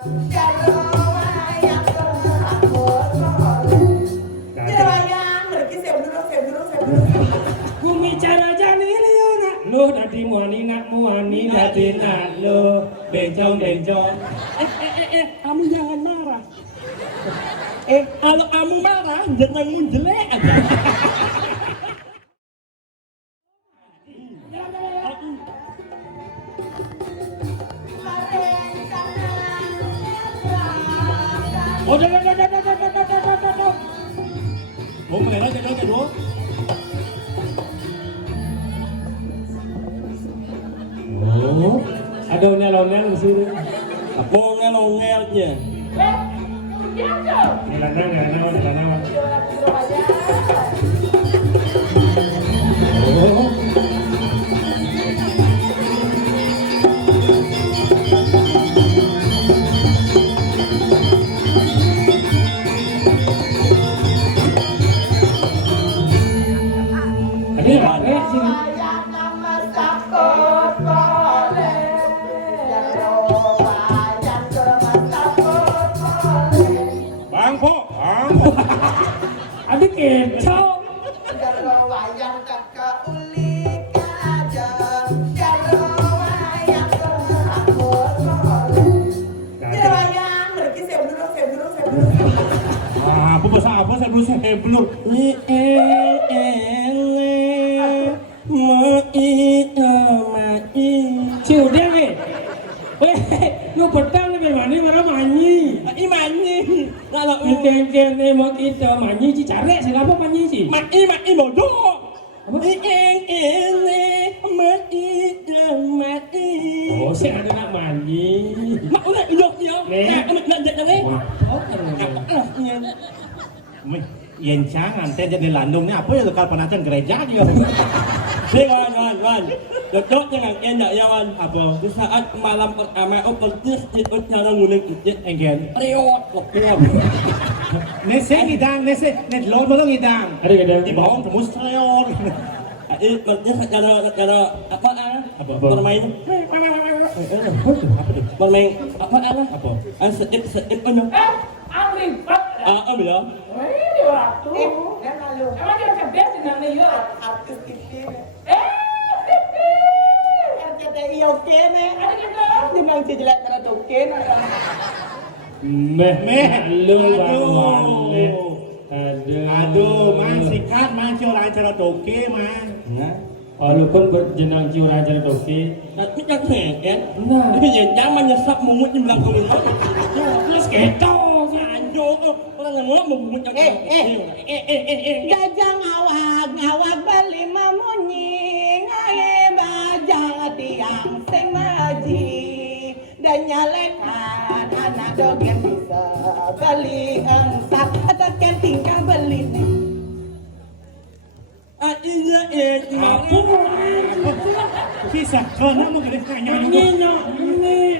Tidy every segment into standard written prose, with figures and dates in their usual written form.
Lu dadi muani dadi nak lu bencong. Kamu jangan marah. Kalau kamu marah, jangan jelek aja. Oh, dah. Oh, mulai lagi dulu. Oh, ada onel-onel di sini. Apa ngel-ngelnya? Ngelanang. Oh. Ini ada sini. Ada kecoh. Apa bahasa apa saya belum. Ciu dia ke? Lu pedang ni mana mana manyi. Manyi. Kalau Ken mau kita manyi ci cari siapa manyi ci? mati bodoh. Oh, saya ada nak manyi. Mak udah hidup dia. Nak jadi Yang jangan, saya jadi landungnya apa ya lekal penantian gereja dia. Kawan. Dok jangan enak ya wan. Apa? Di saat malam pertama opentis itu cara ngulik ijit enggen. Riot lokal. Nese ngidang, nese lor bolong ngidang. Ada gedang. Di bawah tembus reot. Kerja cara apa? Bermain. Bermain apa? Apa? Sedip apa? Amri, Pak. Ambil ya. Ini orang tu. Emang dia kerja di mana ya? Artis TV. Kata iya oke nih. Ada kita. Di nang jelek cara token. Lu Aduh, man sikat man orang cara toke man. Oh, lu pun berjenang ciu raja doki. Tapi kan kan. Nah, Ini jangan nyesap mumut di belakang rumah. terus kecoh. Orang ngomong mumut yang Gajah ngawak beli mamunyi ngai bajang tiang sing maji dan nyalekan anak dogen bisa beli engsak atau tinggal beli Apa? Kisah kena mau gede kanya Ini.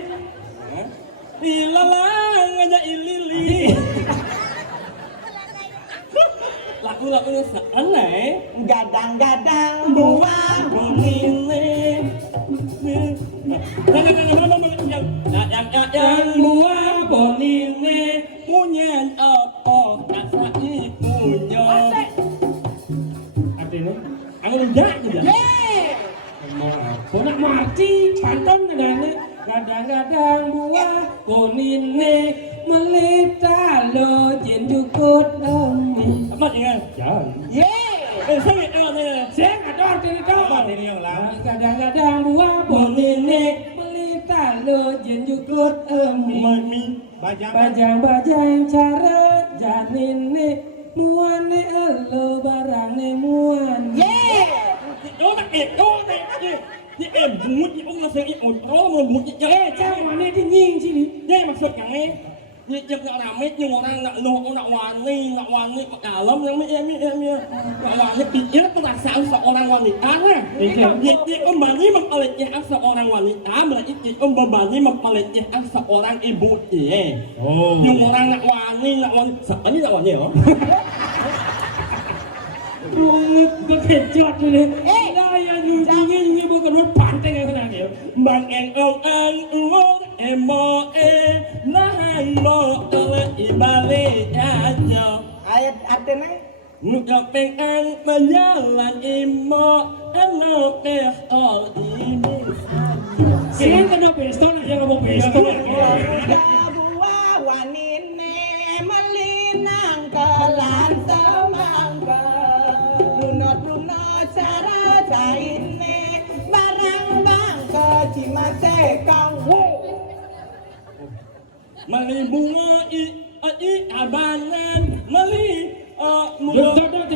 Ilalang aja ilili. Lagu-lagunya aneh. gadang-gadang buah Bunile. Yang buah bonile munyen apa kasai munyo. Artinya? Angin jak aja. Kau nak mati, pantun negara. Kadang-kadang buah konine melita lo jendukut ami. Apa dengan? Jangan. Saya tahu ni. Saya kadang ini kau. Apa ni yang lah? Kadang-kadang buah konine melita lo jendukut ami. Mami bajang. Bajang-bajang cara janine muane elo barane muan. Đó là em, đó là em. Thì em muốn thì ông là sao em đó là muốn thì chơi. Sao mà này thì nhìn chứ đi. Đây mà sượt chẳng em. Thì chụp nào làm hết nhưng mà đang nợ lô ông nợ hoàn đi cả lắm nhưng mấy em nợ hoàn thì bị chết nó là sao sợ orang wanita ha. Jadi om bani mempelitnya seorang wanita berarti om bani mempelitnya seorang ibu dia. Oh. Nhưng orang nợ wanita sợ như nợ hoàn nhiều. Có thể chọt rồi đấy. Đây là như bố còn nuốt phản tay ngay thế nào nhỉ? Bằng em ông anh uống em mò em emo kala ibalik aja. Ayat artinya Muka pengen menjalan emo eno pestol ini. Sini kena pistol aja ngomong pistol. buah wanine melinang kelan semangka lunot cara caine barang bang kecimate kang Mali bunga i abangan mali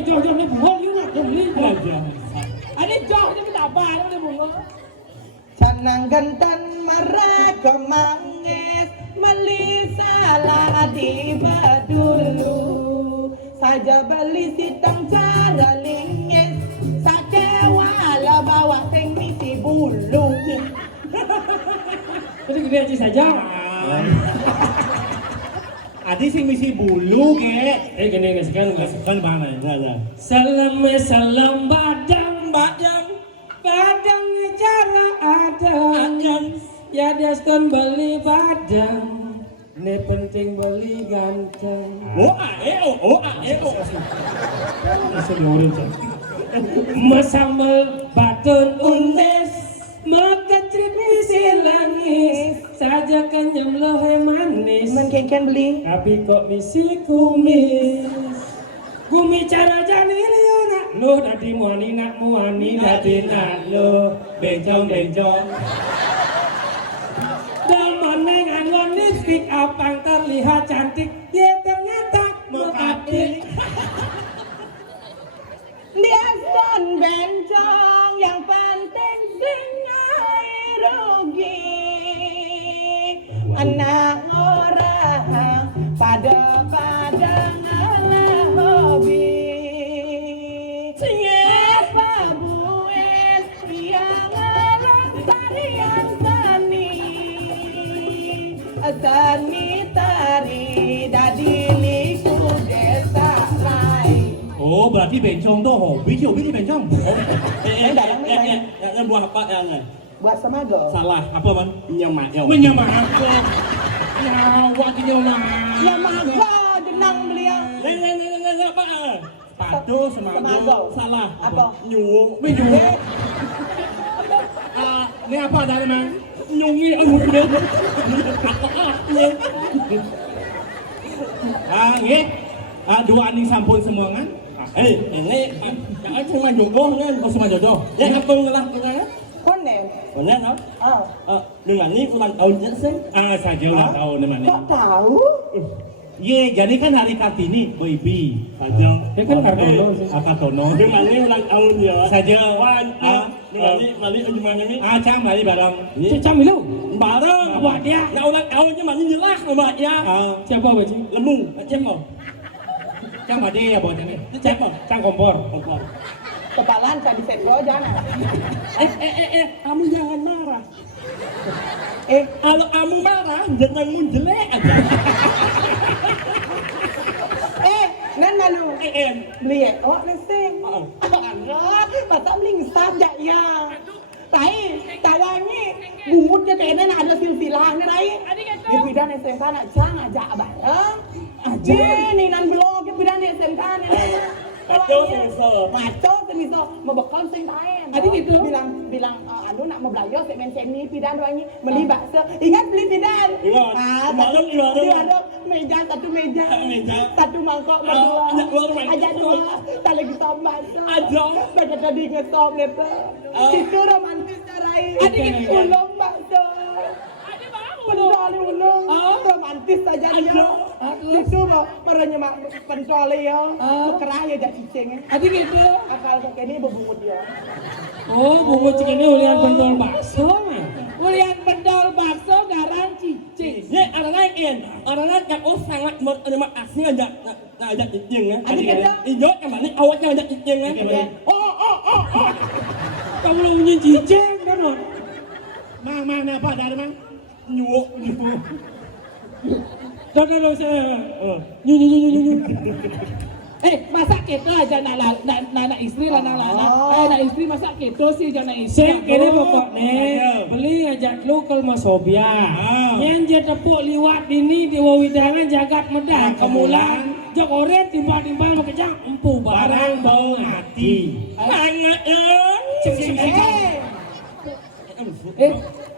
Jom jom ni buang ni nak jom ni. ada jauh dia minta apa dia bunga canang gentan mereka manges melisala di dulu saja beli sitang cara lingis sakewala bawa sing misi bulu Jadi gede aja saja. Adi sing misi bulu ke. Gini sekarang Kan mana ya? Salam badang badang ni cara adang ya daskan beli badang ni penting beli ganteng. Masih diurut kan? Masambal batun undes makacrit misi langis saja kenyam lohe manis. kan beli Tapi kok misi kumis Gumi cara jani liuna Lo dadi muani nak muani dadi nak lo Bencong Daman nengan lipstick Apang terlihat cantik Ya ternyata mekapil lihat dan bencong yang penting singai rugi anak orang pada ngalah hobi apa bues yang ngalah tarian seni tari dadi liku desa lain. Oh, berarti bencong tuh hobi bencong. Yang buah apa ya? Buat semago. Salah, apa man? Nyemak. Menyamak aku Nyawa nyamak Ya mago jenang beliau. Apa? Padu semago. Salah. Apa? Nyung. Ini apa dari mang? Nyungi nggih. Dua aning sampun semua kan? Ini jangan cuma jodoh kan, kok cuma jodoh. Ya kampung lah kan? Konen. Benar kan? Dengan ini ulang tahunnya sih. Saja ulang tahun mana? Kok tahu? Ye, jadi kan hari Kartini, baby. Saja. Ini kan Kartono sih. Kartono. Dengan ini ulang tahun dia. Saja. Dengan ini mali gimana ini? Cang mali barang. Cicam itu? Barang. Buat dia. Nah ulang tahunnya mana nyelah sama dia. Siapa baca? Lemu, cang mau. Cang made ya buat ini. Cang mau. Cang kompor. Kepalaan saya disenggol jangan. Kamu jangan marah. Kalau kamu marah, jangan menjelek aja. Nan malu. Beli ya? Oh, neseng. Allah, masa beli saja ya. Tayangnya bumutnya kayaknya ada silsilahnya rai. Di bidang SMK nak cang aja bareng. Aja nih nan blog di bidang SMK nih. Maco semiso membekal sing taen. Adik gitu. Bilang anu nak mau belajar segmen ini pidan doanya beli bakso. Ingat beli pidan. Di warung. Meja satu mangkok berdua. Aja dua. Tak lagi tambah. Baca tadi ngetop lepas. Itu romantis carai. Adik ulung bakso. Ulung romantis saja dia. Itu para nyemak pentol ya. Kerah ya jak cicing. Adik gitu. Akal kok ini bebungut dia. Oh, bungut ini ulian pentol bakso. Ulian pentol bakso garang cicing. Ya, anak-anak yang sangat terima kasih ngajak cicing ya. Adik gitu. Ijo kemana awaknya ngajak cicing ya. Kamu lo punya cicing kan? Mang apa dari mang? Nyuk. Dah saya. Masak kita aja nak istri lah nak istri masak kita sih jangan istri. Sing kene pokoknya beli ajak lu ke Masobia. Yang je tepuk liwat dini di wawidangan jagat medang kemulan jok oren timbal-timbal makejang empu barang bau mati.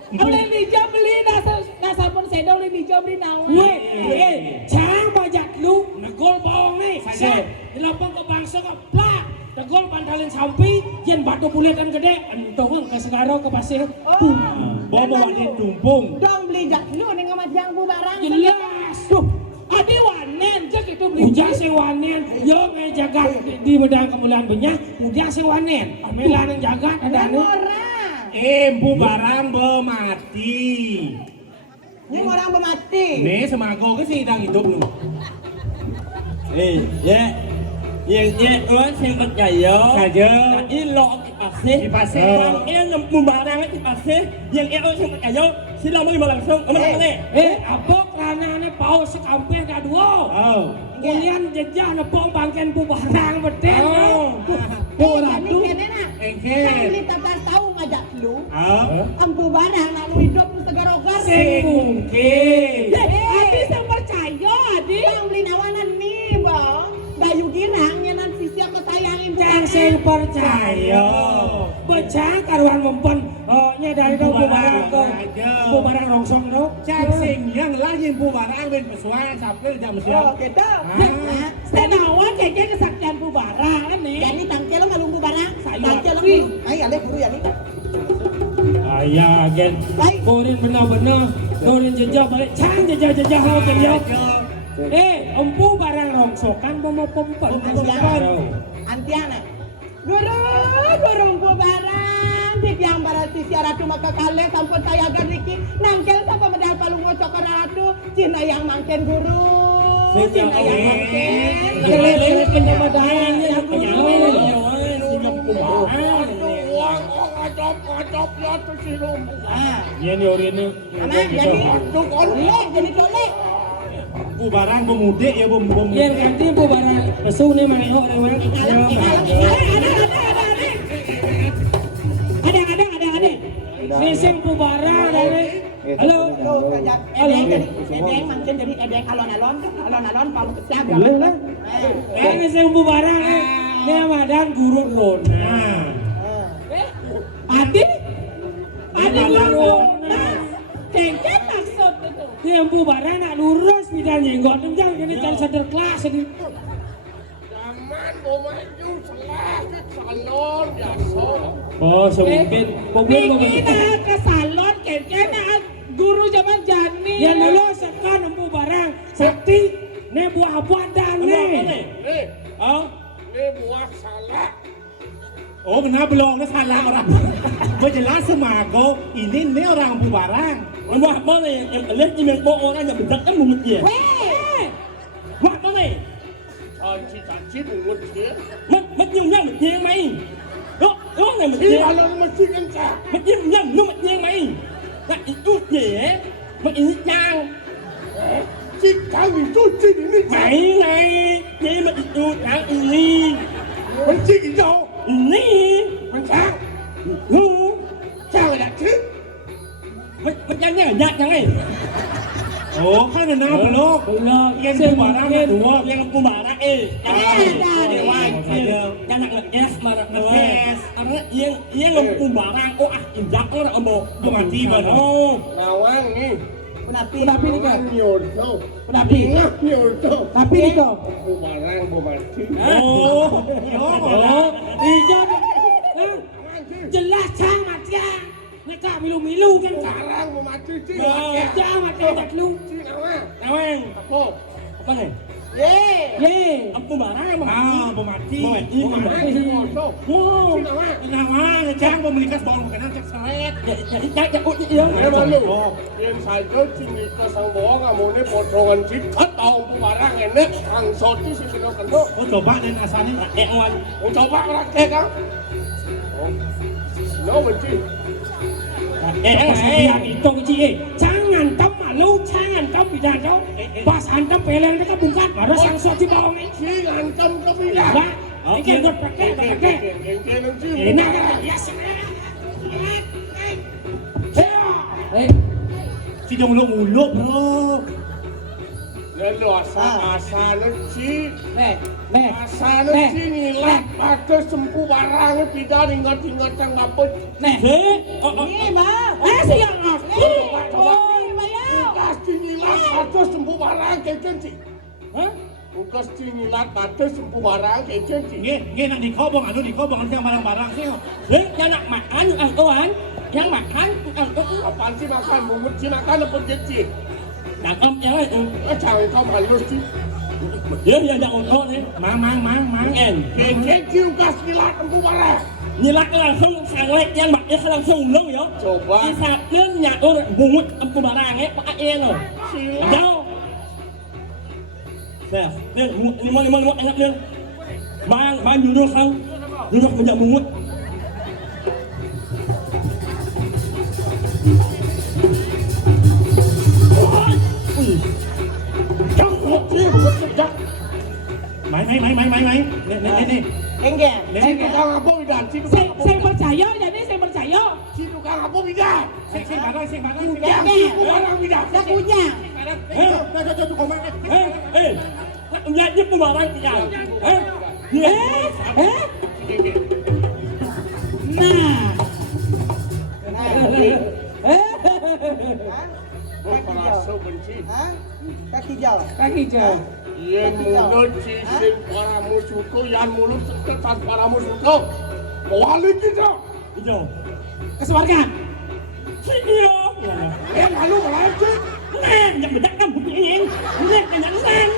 Oleh dijam beli nasa pun sedang oleh dijam beli nawan. Cang bajak lu negol bawang nih. Saya di lopong ke bangsa ke plak. Tegol pantalin sampi, jen batu buletan gede, entong ke segaro ke pasir. Bawa di tumpung. Dong beli jak lu nih ngamat jang bu barang. Jelas. Tuh, adi wanen, cek itu beli ujang sing wanen. Yo ngejagat di medang kemuliaan benyah, ujang sing wanen. Pamelan yang jagat ada anu. Bu barang bau mati. Ini orang bermati. Nih semago ke sih sedang hidup nu. Yang orang yang percaya Saja. ilok di pasir yang membarang di pasir yang orang yang percaya sila mau langsung Apa kerana ane paus sekampung ada dua. Kemudian jejak nepong bangken bu barang beten. Ratu. Ini tak tahu ngajak lu. Ampu barang nak lu hidup lu segar-ogar. Sing mungkin. Adi yang percaya, Adi. Yang beli nawanan nih, Bang. Bayu girangnya nanti siapa sayangin Cang sing percaya. Becak karuan mempon. Nya dari dong bu barang ke bu barang rongsong dong. Cak sing yang lain bu barang ben pesuan sampai jam siang. Gitu. Senawan kayaknya kesaktian bu barang kan nih. Jadi tangkel lo ngalung bu barang. Tangkel lo. Ayo ale buru ya nih. Ayah gen. Korin benar-benar. Korin jejak balik. Cang jejak hal jejak. Empu barang rongsokan mau pempon. Antiana. Guru empu barang. Yang barang sisi ratu maka kalian sampun saya gariki. Nangkel sampai medal palung ngocok ratu. Cina yang mangken guru. Cina yang mangken. Jelit penyemadahan yang punya. Yan yorin Jadi dolek. Bu barang pemudik ya bu. Yan ganti bu barang pesu nih manehok lewat. Ada. Sing bu barang dari. Halo. Edeng mangken jadi edeng alon-alon palu kesab. Ini sing bu barang nih. Nih madan guru Rona. Adi Luna. Kengket maksud itu. Dia empu barang nak lurus bidang jenggot jangan jadi cari sadar kelas jadi. Zaman mau maju salah ke salon ya so. Oh, semungkin. Kita ke salon kengket nak guru zaman jani. Yang dulu sekan empu barang sakti. Nih buah-buah dan nih. Ini buah salah. Oh benar belum na salah orang. Berjelas semago ini orang bu barang. Wah mana yang lihat yang bawa orang yang bedak kan mulut dia. Wah mana? Canci mulut dia. Mất nhung nhang mất nhang mày. Đó này mất Ini nhang. kalau mesti kencang. Mất nhang nó mất nhang mày. Nak itu je. Mất ini nhang. Jika itu ini Mày này, je mất itu thằng ini. mesti itu. Ini Kencang. Jangan nak cik. mất nhang nhang nhạt nhang ấy. Oh kan na belum. Belum. Yang bu barang dua. Yang aku marah Jangan nak ngees marah ngees. Karena yang aku barang injak orang ambo. Bu mati mana? Nawang ni. Penapi ni kau. Nyoto. Penapi. Nyoto. Tapi ni kau. Barang mati. Oh, hijau. Jelas cang matian. Mereka milu-milu kan. Barang mati cik. Jangan mati lu. Cik nawang. Nawang. Apa? Apa nih? Ye. Aku marah mah. Bu mati. Bu mati. Nyoto. Wow. Cik nawang. Nah, cang pemilikas bawang kenal cek seret. Jadi cak iya. Eh malu. Yang saya cini pasang bawang kamu ni potongan cik. Tahu barang enak. Ang soti si sino kendo. Oh coba dan asalnya. Wan. Coba rakit kan? No benci. Biar itu jangan teman lalu jangan kau bidan kau pas hantam peleng dekat bungkat ada sang suatu bawang ini si ngancam kebilang. Pak, ini buat pakai enak kan ya Si dong lu nguluk bro. Lalu asal si Nih, asal si ngilat pada sempu barangnya tidak ingat-ingat yang ngapet. nih. Oh, Ini mah. siang Pasti ngilat pada sempu barang kecil sih. Hah? Pasti ngilat pada sempu barang kecil sih. Nge nang di kobong yang barang-barang sih. Yang nak makan ang tuan, yang makan ang tuan. Apaan sih makan? Mumut sih makan apa kecil? Nak yang Jangan kau halus sih. dia yang nak untuk ni. Mang. En, Kecil kas ngilat sempu barang. nilak langsung sangat yang mak dia langsung long yo. Coba. Isa dia nyak tu bungut ampu barang pak en lo. Silat. Jauh. Saya, ni mau enak dia. Bang duduk sang. Duduk menjak bungut. Jangan dia bekerja. Mai. Nih. Enggak. Si tukang apa bidan? Si tukang saya apa? saya percaya jadi saya percaya Si tukang apa bidan? Sing barang. Yang sempu barang bidan. Saya punya. Nyak dia pun barang dia. Merasa benci. Hah? Kaki jauh. kaki jauh Yang mulut sisin para musuhku, yang mulut seketat para musuhku. Balik kita. Hijau. kesewargaan Hijau. Lalu melaju. Nè, nhận được các bụi nhện, nè, nhận sang